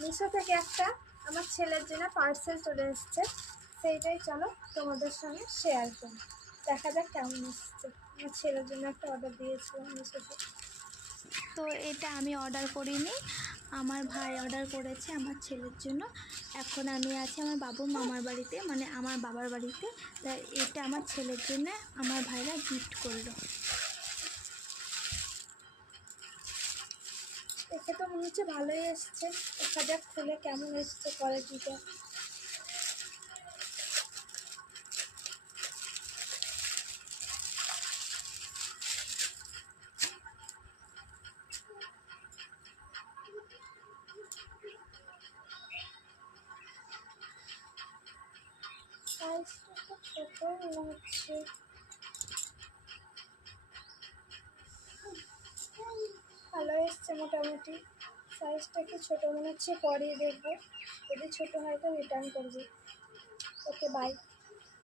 মিশো থেকে একটা আমার ছেলের জন্য পার্সেল চলে এসছে, সেইটাই চলো তোমাদের সঙ্গে শেয়ার করি। দেখা যাক কেমন এসছে। আমার ছেলের জন্য একটা অর্ডার দিয়েছিলাম মিশোতে। তো এটা আমি অর্ডার করিনি, আমার ভাই অর্ডার করেছে আমার ছেলের জন্য। এখন আমি আছি আমার বাবুর মামার বাড়িতে, মানে আমার বাবার বাড়িতে। তাই এটা আমার ছেলের জন্য আমার ভাইরা গিফট করলো। দেখে তো মনে হচ্ছে ভালোই এসছে, দেখা যাক খুলে কেমন এসছে কোয়ালিটিটা। সাইজটা তো ছোট মনে হচ্ছে। ভালো এসছে মোটামুটি। সাইজটা একটু ছোটো মনে হচ্ছে, পরেই দেখবো, যদি ছোটো হয় তো রিটার্ন করবো। Okay bye.